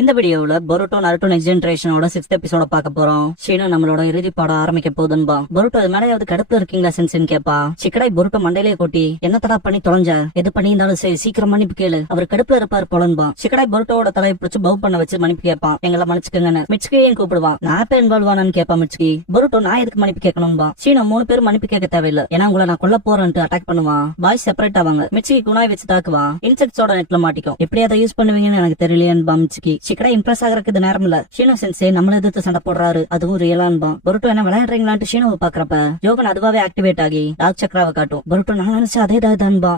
இந்த வீடியோல பொருட்டோ Naruto next ஜெனரேஷனோட 6th எபிசோட பார்க்க போறோம். ஷீனோ நம்மளோட இறுதி பாடம் ஆரம்பிக்க போகுதுன்பா. பொருட்டோ இது மேலேயாவது கடுப்புல இருக்கீங்களா சென்சின்னு கேப்பா. சிக்கடாய் பொருட்டோ மண்டையிலே கொட்டி என்னத்தடா பண்ணி தொலைஞ்ச, எது பண்ணியிருந்தாலும் சரி சீக்கிரம் மன்னிப்பு கேளு, அவர் கடுப்புல இருப்பாரு போலன்பா. சிக்கடாய் பொருட்டோட தலையை பிடிச்சு பவ் பண்ண வச்சு மன்னிப்பு கேட்பான். எங்களை மன்னிச்சுக்கங்கன்னு மிட்சுகியும் கூப்பிடுவான். நான் இப்ப இன்வால்வ் ஆனான்னு கேப்பா மிட்சுகி. பொருட்டோ நான் எதுக்கு மன்னிப்பு கேட்கணும்பா. ஷீனோ 3 பேர் மன்னிப்பு கேட்க தேவையில்லை, ஏன்னா உங்களை நான் கொல்ல போறேன்ட்டு அட்டாக் பண்ணுவான். பாய்ஸ் செப்பரேட் ஆவாங்க. மிட்சுகி குணாய் வச்சு தாக்குவான். இன்செக்ட்ஸோட நெட்ல மாட்டிக்கும். எப்படி அதை யூஸ் பண்ணுவீங்கன்னு எனக்கு தெரியலையன்பா மிட்சுகி. சிக்கடா இம்ப்ரெஸ் ஆகிறதுக்கு இது நேரம் இல்ல. ஷீனோ சென்சே நம்மள எதிர்த்து சண்டை போடுறாரு, அதுவும் ரியலான்பா. பொருட்டோ என்ன விளையாடுறீங்களான்ட்டு ஷீனோவை பாக்குறப்ப ஜோகன் அதுவாவே ஆக்டிவேட் ஆகி டாக் சக்கராவை காட்டும். பொருட்டோ நான் நினைச்சா அதே தான்பா.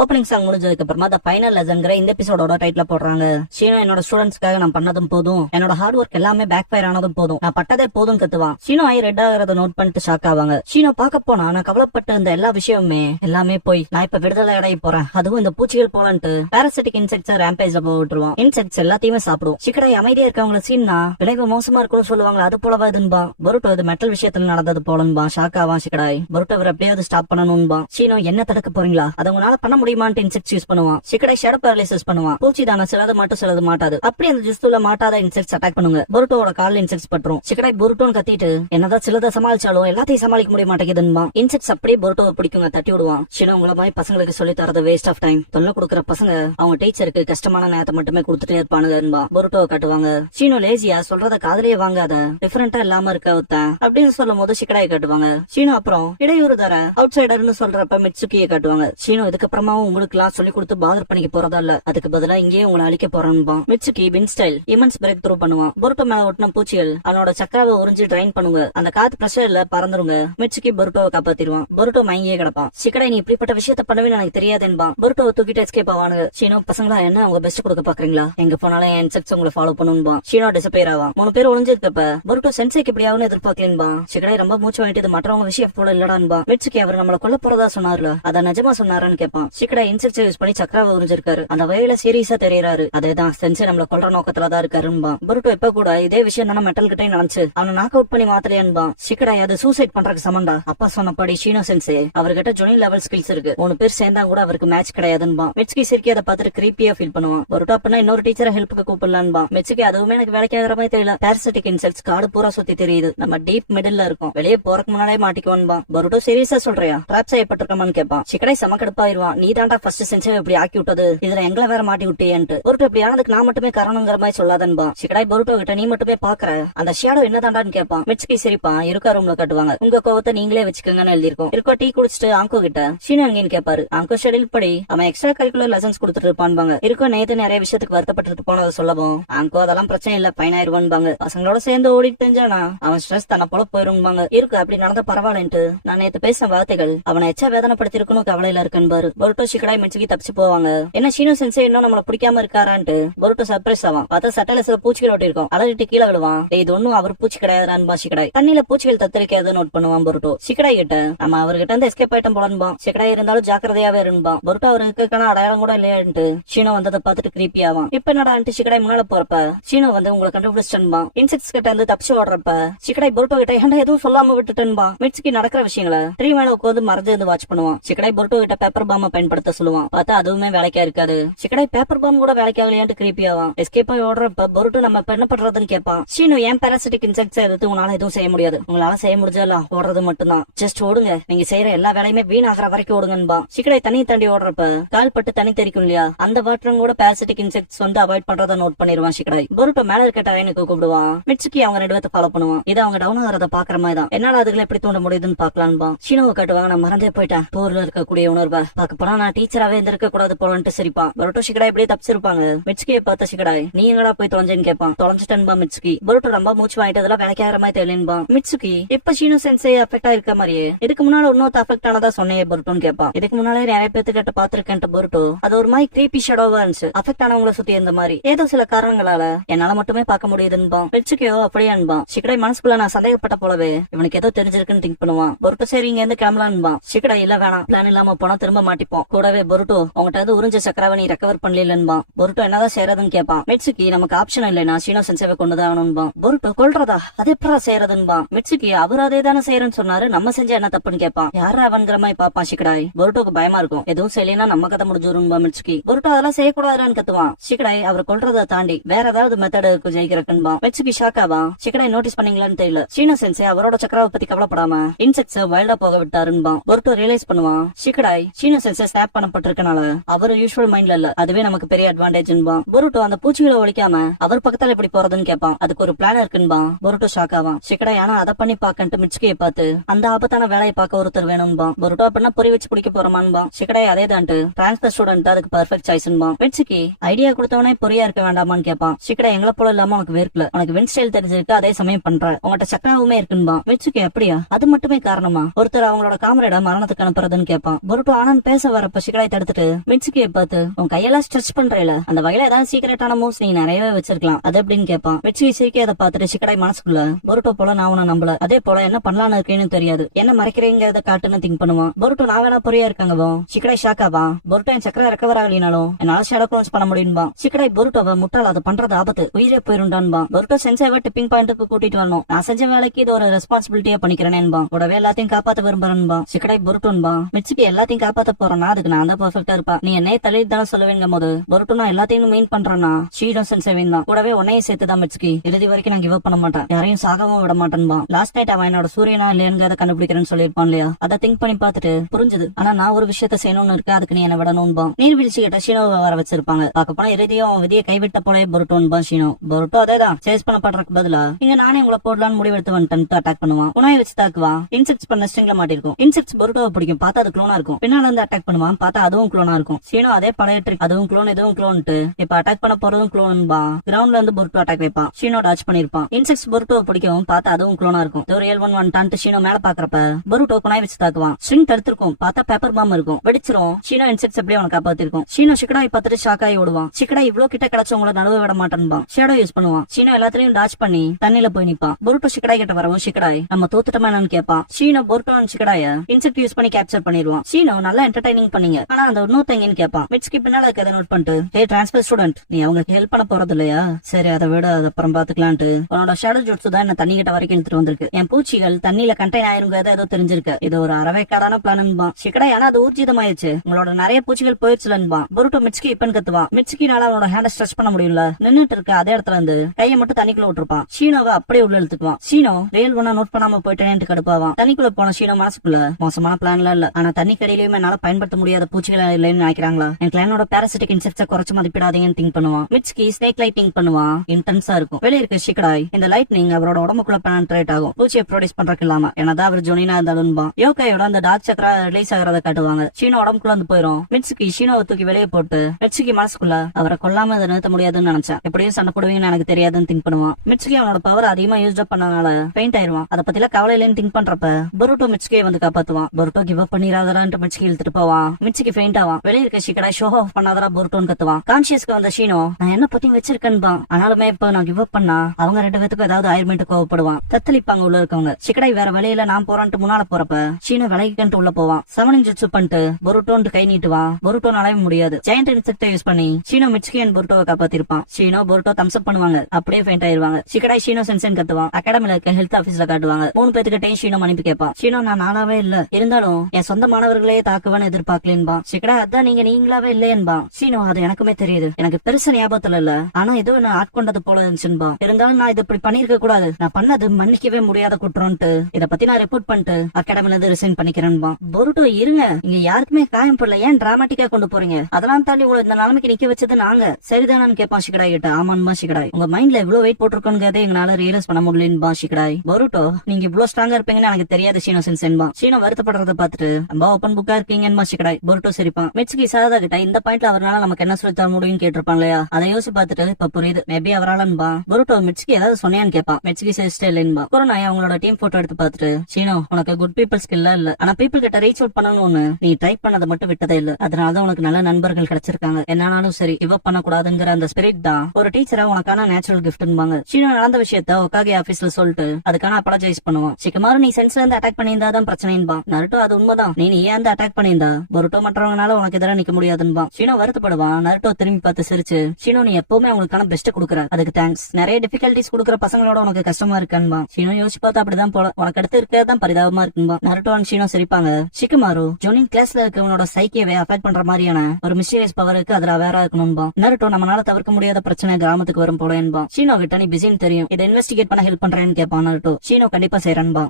ஓப்பனிங் சாங் முடிஞ்சதுக்கு அப்புறமா த ஃபைனல் லெசன்ங்கிற இந்த எபிசோடோட டைட்டில போடுறாங்க. ஷீனோ என்னோட ஸ்டூடெண்ட்ஸ்க்காக நான் பண்ணதும் போதும், என்னோட ஹார்ட் ஒர்க் எல்லாமே பேக் ஃபயர் ஆனதும் போதும், நான் பட்டதே போதும் கத்துவான். ஷீனோ ஆகி ரெட் ஆகிறத நோட் பண்ணிட்டு ஷாக் ஆவாங்க. ஷீனோ பார்க்க போனா நான் கவலைப்பட்ட இந்த எல்லா விஷயமுமே எல்லாமே போய் நான் இப்ப விடுதலை அடைய போறேன், அதுவும் இந்த பூச்சிகள் போலன்ட்டு பாராசிட்டிக் இன்செக்ட்ஸ் ரேம்பேஜ்ல போய் விட்டுருவான். இன்செக்ட்ஸ் எல்லாத்தையுமே சாப்பிடும். சிக்கடாய் அமைதியா இருக்கவங்கள சீன்னா விளைவு மோசமா இருக்கும்னு சொல்லுவாங்க, அது போலவா இதுன்பா. பொருட்டோ இது மெட்டல் விஷயத்துல நடந்தது போலன்பா. ஷாக் ஆவான் சிக்கடாய். பொருட்டோ அவர் எப்படியாவது ஸ்டாப் பண்ணணும்பா. ஷீனோ என்ன தடுக்க போறீங்களா, அதை உங்களால பண்ண முடியுமான்ட்டு இன்செக்ட்ஸ் யூஸ் பண்ணுவான். சிக்கடாய் ஷேடோ பேரலைசிஸ் பண்ணுவான். பூச்சி தானே சிலது மட்டும் சிலது மாட்டாது. அப்படி அந்த ஜிஸ்துல மாட்டாத இன்செக்ட்ஸ் அட்டாக் பண்ணுங்க. பொருட்டோட கால்ல இன்செக்ட்ஸ் பட்டுரும். சிக்கடாய் பொருட்டோன்னு கத்திட்டு என்னதான் சிலதை சமாளிச்சாலும் எல்லாத்தையும் சமாளிக்க முடிய மாட்டேங்குதுன்பா. இன்செக்ட்ஸ் அப்படியே பொருட்டோவை பிடிக்குங்க, தட்டி விடுவான். ஷீனோ உங்கள மாதிரி பசங்களுக்கு சொல்லி தரது வேஸ்ட் ஆஃப் டைம், தொல்லை கொடுக்குற பசங்க அவங்க டீச்சருக்கு கஷ்டமான நேரத்தை மட்டுமே கொடுத்துட்டே இருப்பானுங்கன்பா. பொருட்டோவை காட்டுவாங்க. ஷீனோ லேசியா சொல்றத காதலியே வாங்காத, டிஃபரெண்டா இல்லாம இருக்க ஒருத்தன் அப்படின்னு சொல்லும் போது சிக்கடாயை காட்டுவாங்க. ஷீனோ அப்புறம் இடையூறு தர அவுட் சைடர்னு சொல்றப்ப மிட்சுகியை காட்டுவாங்க. ஷீனோ இதுக்கப்புறமாவும் உங்களுக்கு எல்லாம் சொல்லி கொடுத்து பாதர் பண்ணிக்க போறதா இல்ல, அதுக்கு பதிலா இங்கேயே உங்களை அழிக்க போறான்பா. மிட்சுகி வின் ஸ்டைல் இமன்ஸ் பிரேக் த்ரூ பண்ணுவான். பொருட்டோ மேல ஒட்டின பூச்சிகள் அவனோட சக்கராவை உறிஞ்சு ட்ரைன் பண்ணுங்க, அந்த காத்து பிரஷர்ல பறந்துருங்க. மிட்சுகி பொருட்டோவை காப்பாத்திடுவான். பொருட்டோ மயங்கியே கிடப்பான். சிக்கடை நீ இப்படிப்பட்ட விஷயத்த பண்ணவே எனக்கு தெரியாதுன்பா. பொருட்டோவை தூக்கிட்டு எஸ்கேப் ஆவானுங்க. ஷீனோ பசங்களா என்ன அவங்க பெஸ்ட் கொடுக்க பாக்குறீங்களா, எங்க போனாலும் என் இன்செக்ட்ஸ் உங்களை ஃபாலோ பண்ணுன்பா. ஷீனோ டிசப்பேர் ஆவான். 3 பேர் ஒளிஞ்சிருக்கப்ப பொருட்டோ சென்சேக்கு இப்படி ஆகுன்னு எதிர்பார்க்கலன்பா. சிக்கடை ரொம்ப மூச்சு வாங்கிட்டு மற்றவங்க விஷயம் போல இல்லடான்பா. மிட்சுகி அவர் நம்மள கொல்ல போறதா சொன்னார்ல, அத நிஜமா சொன்னாருன்னு கேட்பான். சிக்கடை இன்செக்ட்ஸ் யூஸ் பண்ணி சக்கராவை உறிஞ்சிருக்காரு, அந்த வகையில சீரியஸா தெரியறாரு, அதேதான் சென்சே நம்மள கொல்ற நோக்கத்துலதான் இருக்காருன்பா. பொருட்டோ இப்ப கூட இதே விஷயம் தானே மெட்டல் கிட்டே நடந்துச்சு, அவனை நாக் அவுட் பண்ணி மாத்தலையான்பா. சிக்கடாய் அது சூசைட் பண்றதுக்கு சமண்டா. அப்பா சொன்னபடி ஷீனோ சென்சே அவர்கிட்ட ஜூனியர் லெவல் ஸ்கில்ஸ் இருக்கு, 3 பேர் சேர்ந்தா கூட அவருக்கு மேட்ச் கிடையாதுன்பா. மிட்சுகி சிரிக்கி அதை பார்த்துட்டு கிரீப்பியா ஃபீல் பண்ணுவான். பொருட்டோ அப்படின்னா இன்னொரு டீச்சரை ஹெல்ப்புக்கு கூப்பிடலான்பா. மிட்சுகி அதுவுமே எனக்கு வேலைக்கு ஆகிற மாதிரி தெரியல, பாரசிட்டிக் இன்செக்ட்ஸ் காடு பூரா சுத்தி தெரியுது, நம்ம டீப் மிடில்ல இருக்கோம், வெளியே போறதுக்கு முன்னாலே மாட்டிக்குவான்பா. பொருட்டோ சீரியஸா சொல்றியா, ட்ராப் செய்யப்பட்டிருக்கமான்னு கேட்பான். சிக்கடாய் சமக்கடுப்பாயிருவான். நீ தாண்டா ஃபர்ஸ்ட் சென்சே இப்படி ஆக்கி விட்டது, இதுல எங்களை வேற மாட்டி விட்டேன்ட்டு. பொருட்டோ இப்படி ஆனதுக்கு நான் மட்டுமே காரணங்கிற மாதிரி சொல்லாதன்பா. சிக்கடாய் பொருட்டோ கிட்ட நீ மட்டுமே பாக்குற அந்த ஷேடோ என்னதாண்டான்னு கேட்பான். மிட்சுகி சிரிப்பான். இருக்கா ரூம்ல காட்டுவாங்க. உங்க கோவத்தை நீங்களே வச்சுக்கோங்கன்னு எழுதிருக்கோம். இருக்கோ டீ குடிச்சிட்டு ஆங்கோ கிட்ட ஷீனோ அங்கேன்னு கேட்பாரு. ஆங்கோ ஷெடியூல் படி அவன் எக்ஸ்ட்ரா கரிக்குலர் லெசன்ஸ் கொடுத்துட்டு இருப்பான்பாங்க. இருக்கோ நேத்து நிறைய விஷயத்துக்கு வருத்தப்பட்டு போனதை சொல்லவும் ஆங்கோ அதெல்லாம் பிரச்சனை இல்ல, பயனாயிருவான்பாங்க. பசங்களோட சேர்ந்து ஓடிட்டு தெரிஞ்சானா அவன் ஸ்ட்ரெஸ் தன்னை போல போயிருவாங்க. இருக்கு அப்படி நடந்த பரவாயில்லன்ட்டு நான் நேத்து பேசின வார்த்தைகள் அவனை எச்சா வேதனைப்படுத்தி இருக்கணும், கவலையில இருக்குன்னு பொருட்டோ சிக்கடாய் மிட்சுகி தப்பிச்சு போவாங்க. என்ன ஷீனோ சென்சே இன்னும் நம்மள பிடிக்காம இருக்காரான்ட்டு பொருட்டோ சர்ப்ரைஸ் ஆவான். பார்த்தா சட்டையில சில பூச்சிகள் ஒட்டி இருக்கும், அலறிட்டு கீழே விடுவான். இது ஒன்னும் அவர் பூச்சி கிடையாதுன்னு சிக்கடாய் தண்ணியில பூச்சிகள் தத்தரிக்காது நோட் பண்ணுவான். பொருட்டோ சிக்கடாய் கிட்ட நம்ம அவர்கிட்ட இருந்து எஸ்கேப் ஆயிட்டம் போலன்பா. சிக்கடாய் இருந்தாலும் ஜாக்கிரதையாவே இருப்பான். பொருட்டோ அவருக்கான அடையாளம் கூட இல்லையான்ட்டு ஷீனோ வந்ததை பார்த்துட்டு கிரீப்பி ஆவான். இப்ப என்னடான்ட்டு சிக்கடாய் முன்னால போறப்ப ஷீனோ வந்து உங்களை கண்டுபிடிச்சிட்டா. இன்செக்ட்ஸ் கிட்ட இருந்து தப்பிச்சு ஓடுறப்ப சிக்கடாய் பொருட்டோ கிட்ட ஏன்டா எதுவும் சொல்லாம விட்டுட்டா. மிட்சுகி நடக்கிற விஷயங்களை ட்ரீ மேல உட்காந்து மறந்து இருந்து வாட்ச் பண்ணுவான். சிக்கடாய் பொருட்டோ கிட்ட பேப்பர் பாம்பை பயன்படுத்த சொல்லுவான். பார்த்தா அதுவுமே வேலைக்கா இருக்காது. சிக்கடாய் பேப்பர் பாம்பு கூட வேலைக்காகலையான்ட்டு கிரீப்பி ஆவான். எஸ்கேப் ஆகி ஓடுறப்ப பொருட்டோ நம்ம இப்ப என்ன பண்றதுன்னு கேட்பான். ஷீனோ ஏன் பாராசிட்டிக் இன்செக்ட்ஸ் எடுத்து உங்களால எதுவும் செய்ய முடியாது, உங்களால செய்ய முடிஞ்சா ஓடுறது மட்டும்தான், ஜஸ்ட் ஓடுங்க, நீங்க செய்யற எல்லா வேலையுமே வீணாகிற வரைக்கும் ஓடுங்கன்பா. சிக்கடை தண்ணி தாண்டி ஓடுறப்ப கால் பட்டு தண்ணி தெரிக்கும் இல்லையா, அந்த வாட்டரும் கூட பாராசிட்டிக் இன்செக்ட்ஸ் வந்து அவாய்ட் பண்றத நோட் பண்ணிடுவான். சிக்கடை பொருட்டோ மேல இருக்க டயனுக்கு கூப்பிடுவான். மிட்சுகி அவங்க 2 பேர்த்த ஃபாலோ பண்ணுவான். இது அவங்க டவுன் ஆகிறத பாக்குற மாதிரி தான், என்னால அதுகளை எப்படி தோண்ட முடியுதுன்னு பாக்கலான்பா. ஷீனோவை காட்டுவாங்க. நான் மறந்தே போயிட்டேன், போர்ல இருக்கக்கூடிய உணர்வை பார்க்க போனா நான் டீச்சர் டீச்சராவே இருந்திருக்க கூடாது போலன்ட்டு சிரிப்பான். பொருட்டோ ஷிகடாய் இப்படியே தப்பிச்சிருப்பாங்க. மிட்சுகியை பார்த்த ஷிகடாய், நீ எங்கடா போய் தொலைஞ்சேன்னு கேட்பான். தொலைஞ்சிட்டன்பா மிட்சுகி. பொருட்டோ ரொம்ப மூச்சு வாங்கிட்டதுல வேலைக்கு ஆகிற மாதிரி தெரியலன்பா. மிட்சுகி, இப்ப ஷீனோ சென்சே அஃபெக்ட் ஆயிருக்க மாதிரியே இதுக்கு முன்னால இன்னொரு அஃபெக்ட் ஆனதா சொன்னே பொருட்டோன்னு கேட்பான். இதுக்கு முன்னாலே நிறைய பேத்து கிட்ட பாத்துருக்கேன் பொருட்டோ. அது ஒரு மாதிரி கிரீப்பி ஷடோவா இருந்துச்சு. அஃபெக்ட் ஆனவங்களை சுத்தி இருந்த மாதிரி ஏதோ சில காரணங்களால என்னால மட்டுமே பார்க்க முடியுதுன்பா. மிட்சுகியோ அப்படியே அன்பா. ஷிகடாய் மனசுக்குள்ள நான் சந்தேகப்பட்ட போலவே இவனுக்கு ஏதோ தெரிஞ்சிருக்குன்னு திங்க் பண்ணுவான். பொருட்டோ சரி இங்க இருந்து கிளம்பலான்பா. ஷிகடாய் இல்ல வேணாம், பிளான் இல்லாம போனா திரும்ப மாட்டிப்போம். கூடவே பொருட்டோ உங்ககிட்ட உறிஞ்ச சக்கராவை நீ ரெக்கவர் பண்ணலன்பா. பொருட்டோ என்னதான் செய்யறதுன்னு கேட்பான். மிட்சுகி, நமக்கு ஆப்ஷன் இல்லைனா ஷீனோ சென்சேவை கொண்டுதான் ஆகணும்பா. பொருட்டோ, கொல்றதா? அது எப்படா செய்யறதுன்பா. மிட்சுகி, அவர் அதே தானே செய்யறேன்னு சொன்னாரு, நம்ம செஞ்ச என்ன தப்புன்னு கேட்பான். யாரா அவன்கிற மாதிரி பாப்பான் ஷிகடாய். பொருட்டோக்கு பயமா இருக்கும், எதுவும் செய்யலைன்னா நம்ம கதை முடிஞ்சிரும்பா. மிட்சுகி, பொருட்டோ அதெல்லாம் செய்யக்கூடாதுன்னு கத்துவான். ஷிகடாய், அவர் கொல்றதை தாண்டி வேற ஏதாவது மெத்தட் இருக்கு ஜெயிக்கிறக்குன்பா. மிட்சுகி ஷாக்காவா. ஷிகடாய், நோட்டீஸ் பண்ணீங்களான்னு தெரியல, ஷீனோ சென்சே அவரோட சக்கராவை பத்தி கவலைப்படாம இன்செக்ட்ஸ் வைல்டா போக விட்டாருன்பா. பொருட்டோ ரியலைஸ் பண்ணுவான். ஷிகடாய், ஷீனோ சென்சே ஸ்னாப் பண்ணப்பட்டிருக்கனால அவர் யூசுவல் மைண்ட்ல இல்ல, அதுவே நமக்கு பெரிய அட்வான்டேஜ்ன்பா. பொருட்டோ அந்த பூச்சிகளை ஒழிக்காம அவர் பக்கத்துல எப்படி போறதுன்னு கேட்பான். அதுக்கு ஒரு பிளான் இருக்குன்பா. பொருட்டோ ஷாக்காவான். ஷிகடாய், ஆனா அதை பண்ணி பாக்கன்ட்டு மிட்சுகியை பார்த்து அந்த ஆபத்தான வேலையை பார்க்க ஒருத்தர் வேணும்பா. பொருட்டோ அப்படின்னா பொறி வச்சு பிடிக்க போறமான்பா. ஷிகடாய், அதே தான்ட்டு டிரான்ஸ்பர் ஸ்டூடெண்ட் அதுக்கு பர்ஃபெக்ட் சாய்ஸ்ன்பா. மிட்சுகி, ஐடியா கொடுத்தவனே பொறியா இருக்க வேண்டாமான்னு கேட்பான். ஷிகடாய், எங்களை போல இல்லாம உனக்கு வேர்க்கல, உனக்கு வின் ஸ்டைல் தெரிஞ்சிருக்கு, அதே சமயம் பண்ற, உங்கள்கிட்ட சக்கராவுமே இருக்குன்பா. மிட்சுகி, அப்படியா? அது மட்டுமே காரணமா ஒருத்தர் அவங்களோட காமரேட மரணத்துக்கு அனுப்புறதுன்னு கேட்பான். பொருட்டோ ஆனந்த் பேச வரப்ப ஷிகடாய் தடுத்துட்டு மிட்சுகியை பார்த்து, உன் கையெல்லாம் ஸ்ட்ரெச் பண்றேல, அந்த வகையில ஏதாவது சீக்கிரட்டான மூவ்ஸ் நீ நிறையவே வச்சிருக்கலாம், அது எப்படின்னு கேட்பான். மிட்சுகி சிரிக்க அதை பார்த்துட்டு ஷிகடாய் மனசுக்குள்ள, பொருட்டோ போல நான் உன நம்பல, அதே போல என்ன பண்ணலான்னு இருக்கேன்னு தெரியாது, என்ன மறைக்கிறீங்கிறத காட்டுன்னு திங்க் பண்ணுவான். பொருட்டோ, நான் வேணா பொறியா இருக்காங்கவோ. ஷிகடாய் ஷாக்காவா. பொருட்டோ, என் சக்கரை ரெக்கவர் ஆகலினாலும் என்னால ஷேடோ க்ளோன்ஸ் பண்ண முடியும்பா. ஷிகடாய், பொருட்டோவை முட்டாள், அது பண்றது ஆபத்து, உயிரே போயிருண்டான்பா. பொருட்டோ, சென்சேவை டிப்பிங் பாயிண்ட்டுக்கு கூட்டிட்டு வரணும், நான் செஞ்ச வேலைக்கு இது ஒரு ரெஸ்பான்சிபிலிட்டியா பண்ணிக்கிறேன்பா. கூடவே எல்லாத்தையும் காப்பாத்த விரும்புறேன்பா. ஷிகடாய், பொருட்டோன்பா. மிட்சுகி, எல்லாத்தையும் காப்பாத்த போறேன்னா அதுக்கு நான் தான் பர்ஃபெக்டா இருப்பா, நீ என்னைய தள்ளிட்டு தானே சொல்லுவேங்க போது. பொருட்டோ, நான் எல்லாத்தையும் மெயின் பண்றேன்னா ஷீனோ சென்சேவின் தான், கூடவே உன்னையும் சேர்த்துதான் மிட்சுகி, இறுதி வரைக்கும் நான் கிவ் அப் பண்ண மாட்டேன், யாரையும் சாகவும் விட மாட்டேன்பா. லாஸ்ட் நைட் அவன் என்னோட சூரியனா இல்லையாங்கிறத கண்டுபிடிக்கிறேன்னு சொல்லியிருப்பான் இல்லையா, அதை திங்க் பண்ணி பார்த்துட்டு புரிஞ்சது, ஆனா நான் ஒரு விஷயத்த செய்யணும்னு இருக்கு, அதுக்கு நீ என்ன விடணும்பா. நீர்வீழ்ச்சி கிட்ட ஷீனோவை வர வச்சிருப்பாங்க. பார்க்க போனா இறுதியும் விதியை கைவிட்ட போலே பொருட்டோன்பா ஷீனோ. பொருட்டோ அதேதான் சேஸ் பண்ணப்படுறதுக்கு பதிலா இங்க நானே உங்களை போடலான்னு முடிவெடுத்து வந்துட்டு அட்டாக் பண்ணுவான். உணவை வச்சு தாக்குவான். இன்செக்ட்ஸ் பண்ண ஸ்ட்ரிங்ல மாட்டிருக்கும். இன்செக்ட்ஸ் பொருட்டோவை பிடிக்கும், பார்த்தா அது க்ளோனா இருக்கும். பின்னால இருந்து அட்டாக் பண்ணுவான், பார்த்தா அதுவும் க்ளோனா இருக்கும். ஷீனோ அதே பழைய ட்ரிக், அதுவும் க்ளோன் இதுவும் க்ளோன்ட்டு இப்ப அட்டாக் பண்ண போறதும் க்ளோன்பா. கிரவுண்ட்ல இருந்து பொருட்டோ அட்டாக் வைப்பான். ஷீனோ டாச் பண்ணிருப்பான். இன்செக்ட்ஸ் பொருட்டோவை பிடிக்கும், பார்த்தா அதுவும் க்ளோனா இருக்கும். ஒரு L11 டான்ட்டு ஷீனோ மேல பாக்குறப்ப பொருட்டோ குணாய் வச்சு தாக்குவான். ஸ்ட்ரிங் தடுத்திருக்கும், பார்த்தா பேப்பர் பாம் இருக்கும், வெடிச்சிரும். ஷீனோ இன்செக்ட்ஸ் எப்படியே அவனை காப்பாத்திருக்கும். ஷீனோ ஷிகடாய் பார்த்துட்டு ஷாக்காய் ஓடுவான். ஷிகடாய், இவ்வளவு கிட்ட கிடைச்சவங்கள நடுவே விட மாட்டான்பா. ஷேடோ யூஸ் பண்ணுவான். ஷீனோ எல்லாத்தையும் டாச் பண்ணி தண்ணில போய் நிப்பான். பொருட்டோ ஷிகடாய் கிட்ட வரவும் ஷிகடாய், நம்ம தோத்துட்டோமா என்னன்னு கேட்பான். ஷீனோ பொருட்டோ ஷிகடாய இன்செக்ட் யூஸ் பண்ணி கேப்சர் பண்ணிடுவான். ஷீனோ நல்லா என்டர்டைனிங் பண்ணீங்க, ஆனா அந்த இன்னொருத்தங்கன்னு கேட்பான். மிட்சுகி பின்னால இருக்க நோட் பண்ணிட்டு, ஹே டிரான்ஸ்பர் ஸ்டூடெண்ட், நீ அவங்களுக்கு ஹெல்ப் பண்ண போறது இல்லையா? சரி, அதை விட அது அப்புறம் பாத்துக்கலான்ட்டு உன்னோட ஷேடோ ஜுட்ஸு தான் என்ன தண்ணி கிட்ட வரைக்கும் எடுத்துட்டு வந்திருக்கு. என் பூச்சிகள் தண்ணியில கண்டெயின் ஆயிருங்கிறத ஏதோ தெரிஞ்சிருக்கு. இது ஒரு அறவைக்காடான பிளான்பா. ஷிகடாய், ஆனா அது ஊர்ஜிதமாயிருச்சு, உங்களோட நிறைய பூச்சிகள் போயிடுச்சுலன்பா. பொருட்டோ மிட்சுகி இப்பன்னு கத்துவான். மிட்சுகினால அவனோட ஹேண்ட ஸ்ட்ரெச் பண்ண முடியும்ல, நின்னுட்டு இருக்க அதே இடத்துல இருந்து கையை மட்டும் தண்ணிக்குள்ள விட்டுருப்பான். ஷீனோவை அப்படியே உள்ள இழுத்துக்குவான். ஷீனோ ரியல் ஒன்னா நோட் பண்ணாம போயிட்டேன்னு கடுப்பாவான். தண்ணிக்குள்ள போன ஷீனோ மனசுக்குள்ள, மோசமான பிளான்ல இல்ல, ஆனா தண்ணி கடையிலயுமே என்னால பயன்படுத்த முடியாத பூச்சிகள் இல்லைன்னு நினைக்கிறாங்களா, என் கிளைனோட பாராசிட்டிக் இன்செக்ட்ஸை குறைச்சு மதிப்பிடாதீங்கன்னு திங்க் பண்ணுவான். மிட்சுகி ஸ்னேக் லைட்டிங் பண்ணுவான். இன்டென்ஸா இருக்கும். வெளியே இருக்க ஷிகடாய், இந்த லைட்னிங் அவரோட உடம்புக்குள்ள பெனட்ரேட் ஆகும், பூச்சியை ப்ரொடியூஸ் பண்றதுக்கு இல்லாம. என்னதான் அவர் ஜொனினா இருந்தாலும் யோகாயோட அந்த டார்க் சக்கரா ரிலீஸ் ஆகிறத காட்டுவாங்க. ஷீனோ உடம்புக்குள்ள வந்து போயிரும். மிட்சுகி ஷீனோவை தூக்கி வெளியே போட்டு மிட்சுகி மனசுக்குள்ள, அவரை கொல்லாம அதை நிறுத்த முடியாதுன்னு நினைச்சேன், எப்படியும் சண்டை போடுவீங்கன்னு எனக்கு தெரியாதுன்னு திங்க் பண்ணுவான். மிட்சுகி அவனோட பவர் அதிகமா யூஸ் அப் பண்ணனால பெயிண்ட் ஆயிருவான். அதை பத்தில கவலை இல்லைன்னு திங்க் பண்றப்ப பொருட்டோ மிட்சுகியை வந்து காப்பாத்துவான். பொருட்டோ கிவ் அப் பண்ணிராதரான்ட்டு மிட்சுகி இழுத்துட்டு போவான். மிட்சுகி ஃபெயிண்ட் ஆவான். வெளியே இருக்க ஷிகடாய், ஷோ ஆஃப் பண்ணாதரா பொருட்டோன்னு கத்துவான். கான்சியஸ்க்கு வந்த ஷீனோ, நான் என்ன பத்தி வச்சிருக்கேன்பா, ஆனாலுமே இப்ப நான் கிவ் அப் பண்ணா அவங்க ரெண்டு பேத்துக்கும் ஏதாவது ஆயிரமெண்ட் கோவப்படுவான். தத்தளிப்பாங்க உள்ள இருக்கவங்க. ஷிகடாய் வேற வழியில நான் போறான்ட்டு முன்னால போறப்ப ஷீனோ விலகிட்டு உள்ள போவான். சமனிங் ஜுட்ஸு பண்ணிட்டு பொருட்டோன்ட்டு கை நீட்டுவான். பொருட்டோ நலைய முடியாது. ஜெயண்ட் இன்செக்டை யூஸ் பண்ணி ஷீனோ மிட்சுகி அண்ட் பொருட்டோவை காப்பாத்திருப்பான். ஷீனோ பொருட்டோ தம்ஸ் அப் பண்ணுவாங்க, அப்படியே ஃபெயிண்ட் ஆயிருவாங்க. ஷிகடாய் ஷீனோ சென்சன் கத்துவான். அகாடமில இருக்க ஹெல்த் ஆபீஸ்ல காட்டுவாங்க. 3 பேத்துக்கிட்டையும் ஷீனோ மன்னிப்பு கேட்பான். ஷீனோ, நான் நானாவே இல்ல, இருந்தாலும் என் சொந்த மாணவர்களே தாக்குவான்னு எதிர்பார்க்கலேன்பா. ஷிகடாய், அதான் நீங்களாவே இல்லையன்பா. ஷீனோ, அது எனக்குமே தெரியுது, எனக்கு பெருசா ஞாபகத்துல இல்ல, ஆனா ஏதோ நான் ஆட்கொண்டது போல இருந்துச்சுன்பா. இருந்தாலும் நான் இது இப்படி பண்ணிருக்க கூடாது, நான் பண்ணது மன்னிக்கவே முடியாத குற்றம்ட்டு இத பத்தி நான் ரிப்போர்ட் பண்ணிட்டு அகாடமில இருந்து ரிசைன் பண்ணிக்கிறேன்பா. பொருட்டோ, இருங்க, இங்க யாருக்குமே காயம் படல, ஏன் டிராமாட்டிக்கா கொண்டு போறீங்க, அதெல்லாம் தாண்டி உங்களை இந்த நிலைமைக்கு நிக்க வச்சது நாங்க சரிதானு கேட்பான் ஷிகடாய் கிட்ட. ஆமான்பா ஷிகடாய், உங்க மைண்ட்ல இவ்வளவு வெயிட் போட்டிருக்கோங்கிறதே எங்களால ரியலைஸ் பண்ண முடியலன்பா ஷிகடாய். பொருட்டோ, நீங்க இவ்வளவு ஸ்ட்ராங்கா இருப்பீங்கன்னு எனக்கு தெரியாது ஷீனோ சென்சன்பா. ஷீனோ வருத்தப்படுறத பாத்துட்டு ரொம்ப ஓப்பன் புக்கா இருக்கீங்கன்பா ஷிகடாய். பொருட்டோ பொருட்டோ சிரிப்பான். மிட்சுகி சாரதா கிட்ட இந்த பாயிண்ட்ல அவரால் நமக்கு என்ன சொல்லி தர முடியும்னு கேட்டிருப்பான் இல்லையா, அதை யோசிச்சு பார்த்துட்டு இப்ப புரியுது. மேபி அவராலன்பா. பொருட்டோ மிட்சுகி ஏதாவது சொன்னியான்னு கேட்பான். மிட்சுகி சேஸ்டே இல்லைன்பா. குரோனாய் அவங்களோட டீம் போட்டோ எடுத்து பார்த்துட்டு, சீனோ உனக்கு குட் பீப்பிள் ஸ்கில் இல்ல, ஆனா பீப்பிள் கிட்ட ரீச் அவுட் பண்ணணும்னு நீ ட்ரை பண்ணதை மட்டும் விட்டதே இல்ல. அதனாலதான் உனக்கு நல்ல நண்பர்கள் கிடைச்சிருக்காங்க. என்னாலும் சரி இவ பண்ணக்கூடாதுங்கிற அந்த ஸ்பிரிட் தான் ஒரு டீச்சரா உனக்கான நேச்சுரல் கிஃப்ட்பாங்க. சீனோ நடந்த விஷயத்த ஒக்காகி ஆபீஸ்ல சொல்லிட்டு அதுக்கான அப்பாலஜைஸ் பண்ணுவான். சிக்கமாரு நீ சென்ஸ்ல இருந்து அட்டாக் பண்ணியிருந்தாதான் பிரச்சனைன்பா. நருட்டோ அது உண்மைதான், நீ ஏன் அட்டாக் பண்ணியிருந்தா பொருட்டோ மற்றவங்கனால உனக்கு எதிராக நிக்க முடியாதுன்பா. சீனோ வருத்தப்படுவான். நருட்டோ திரும்பி பார்த்து சிரிச்சு, சீனோ நீ எப்பவுமே அவங்களுக்கான பெஸ்ட் கொடுக்குற, அதுக்கு தேங்க்ஸ். நிறைய டிஃபிகல்டிஸ் கொடுக்குற பசங்களோட உனக்கு கஷ்டமா இருக்கன்பா. சீனோ யோசிச்சு பார்த்தா அப்படிதான் போல, உனக்கு அடுத்து இருக்கிறதான் பரிதாபமா இருக்குன்பா. நருட்டோ அண்ட் சீனோ சிரிப்பாங்க. ஷிக்குமாரு ஜோனின் கிளாஸ்ல இருக்கவனோட சைக்கியவே அஃபெக்ட் பண்ற மாதிரியான ஒரு மிஸ்டீரியஸ் பவர் இருக்கு, அதுல வேற இருக்கணும்பா. நருட்டோ நம்மளால தவிர்க்க முடியாத பிரச்சனை கிராமத்துக்கு வரும் போல என்பா. சீனோ கிட்ட நீ பிஸின்னு தெரியும், இதை இன்வெஸ்டிகேட் பண்ண ஹெல்ப் பண்றேன்னு கேட்பான் நருட்டோ. சீனோ கண்டிப்பா செய்யறன்பா.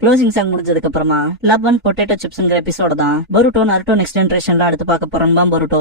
க்ளோசிங் சாங் முடிஞ்சதுக்கு அப்புறமா லவ் அண்ட் பொட்டேட்டோ சிப்ஸ்ங்கிற எபிசோட தான் பொருட்டோ நருட்டோ நெக்ஸ்ட் ஜெனரேஷன்ல அடுத்து பார்க்க போறோம் பொருட்டோ.